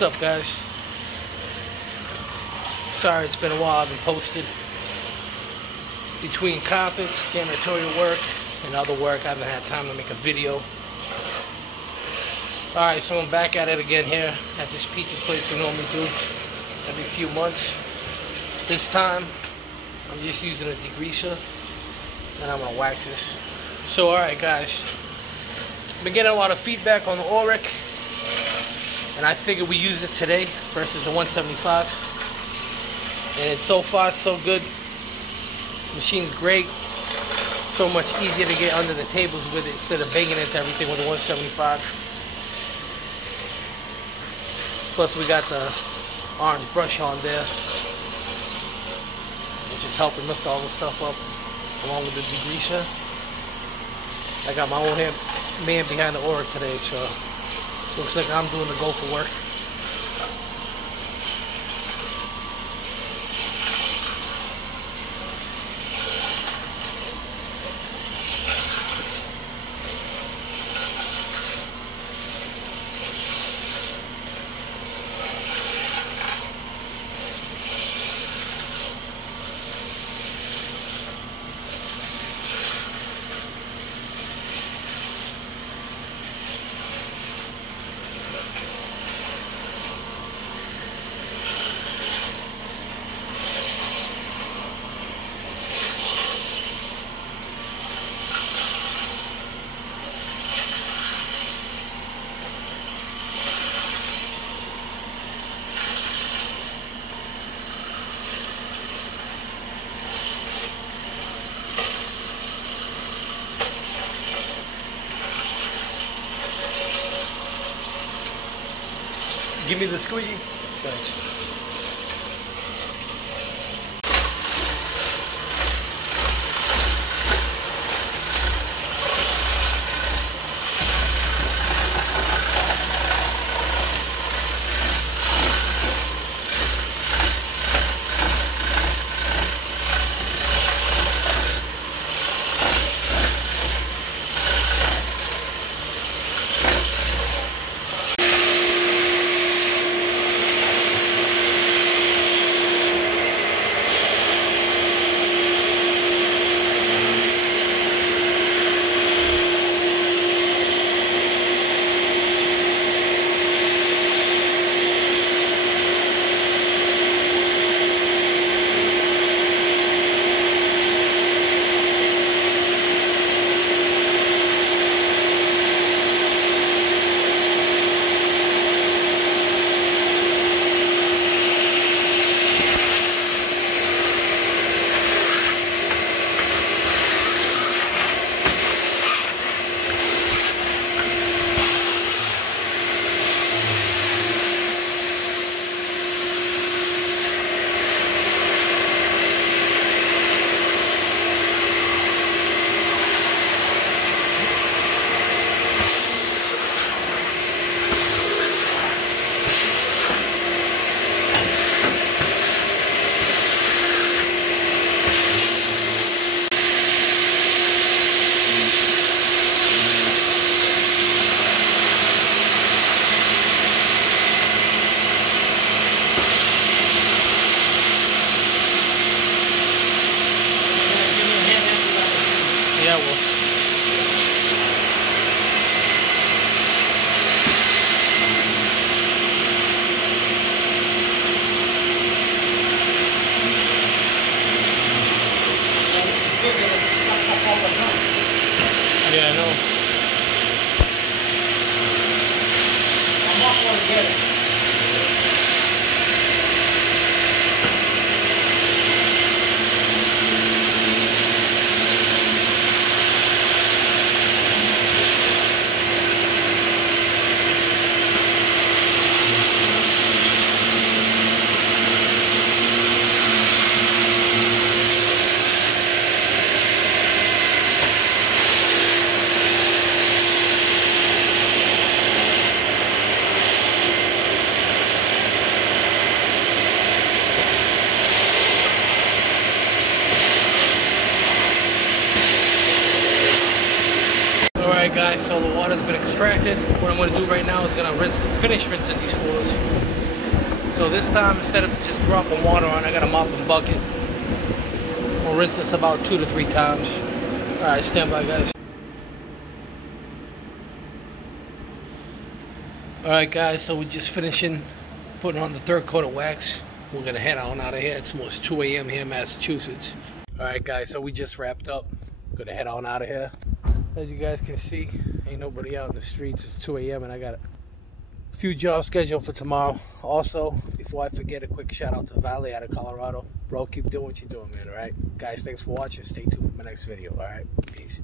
What's up, guys? Sorry it's been a while. I've been posted. Between carpets, janitorial work, and other work, I haven't had time to make a video. Alright, so I'm back at it again here at this pizza place we normally do every few months. This time, I'm just using a degreaser, and I'm going to wax this. So, alright guys, I've been getting a lot of feedback on the Oreck, and I figured we use it today versus the 175. And so far, it's so good. Machine's great. So much easier to get under the tables with it instead of banging into everything with a 175. Plus we got the orange brush on there, which is helping lift all the stuff up along with the degreaser. I got my own man behind the Oreck today, so looks like I'm doing the go for work. Give me the squeegee. Thanks. Yeah, well. Yeah, I know. I'm not going to get it. guys, so the water's been extracted. What I'm going to do right now is going to finish rinsing these floors. So this time, instead of just dropping water on, I got a mop and bucket. We'll rinse this about 2 to 3 times. Alright, stand by, guys. Alright guys, so we're just finishing putting on the 3rd coat of wax. We're going to head on out of here. It's almost 2 a.m. here in Massachusetts. Alright guys, so we just wrapped up. Going to head on out of here. As you guys can see, ain't nobody out in the streets. It's 2 a.m. and I got a few jobs scheduled for tomorrow. Also, before I forget, a quick shout out to Valley out of Colorado. Bro, keep doing what you're doing, man, alright? Guys, thanks for watching. Stay tuned for my next video, alright? Peace.